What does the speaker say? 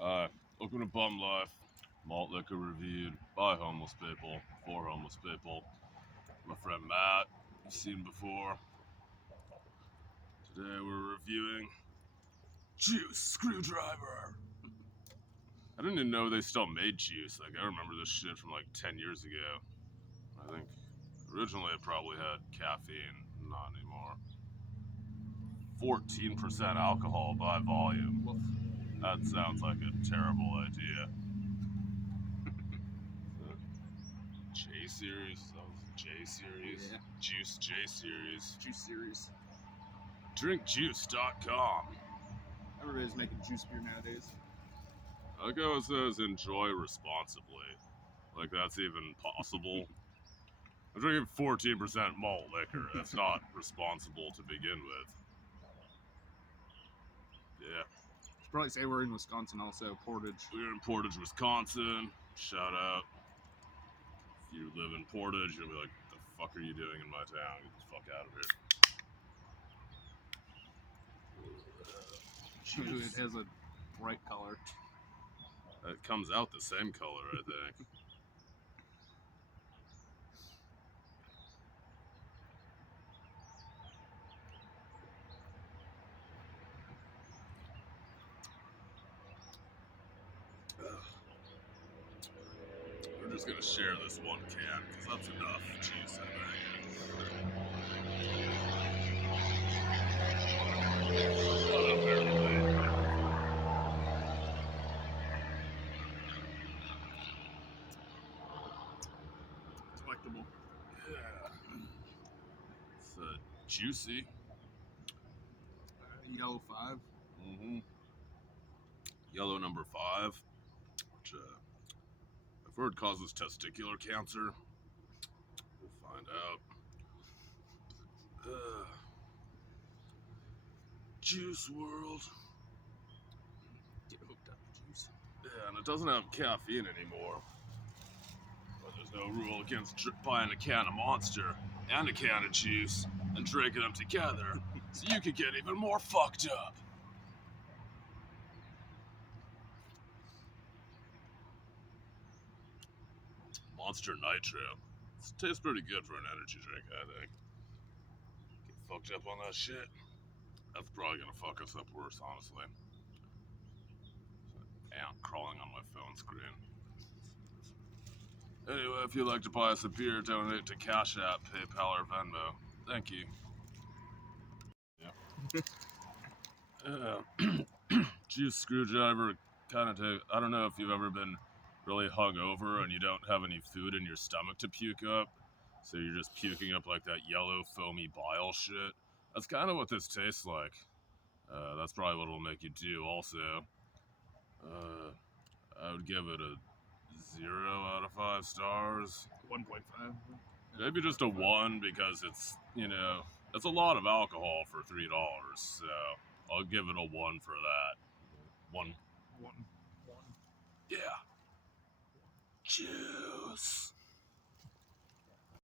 Welcome to Bum Life. Malt liquor reviewed by homeless people, for homeless people. My friend Matt, you've seen before. Today we're reviewing Joose Screwdriver. I didn't even know they still made Joose. Like, I remember this shit from like 10 years ago. I think originally it probably had caffeine, not anymore. 14% alcohol by volume. That sounds like a terrible idea. J series? That was J series? Yeah. Joose J series. Juice series. Drinkjuice.com. Everybody's making juice beer nowadays. I like how it says enjoy responsibly. Like that's even possible. I'm drinking 14% malt liquor. That's not responsible to begin with. Yeah. Should probably say we're in Wisconsin also, Portage. We're in Portage, Wisconsin. Shout out. If you live in Portage, you'll be like, the fuck are you doing in my town? Get the fuck out of here. It has a bright color. It comes out the same color, I think. We're just gonna share this one can, because that's enough juice, I think. Shut up, everybody. Delectable. Yeah. It's juicy. Yellow 5. Mm-hmm. Yellow number 5, which I've heard causes testicular cancer. We'll find out. Juice World. Get hooked up to juice. Yeah, and it doesn't have caffeine anymore. But there's no rule against buying a can of Monster and a can of juice and drinking them together, so you could get even more fucked up. Monster Nitro. It tastes pretty good for an energy drink, I think. Get fucked up on that shit. That's probably gonna fuck us up worse, honestly. Ant crawling on my phone screen. Anyway, if you'd like to buy us a beer, donate to Cash App, PayPal, or Venmo. Thank you. Yeah. Joose Screwdriver kind of I don't know if you've ever been really hungover and you don't have any food in your stomach to puke up, so you're just puking up like that yellow foamy bile shit. That's kind of what this tastes like. That's probably what it'll make you do also. I would give it a 0 out of 5 stars. 1.5. Maybe just a 1 because it's, it's a lot of alcohol for $3, so I'll give it a 1 for that. 1. One. Yeah. Juice.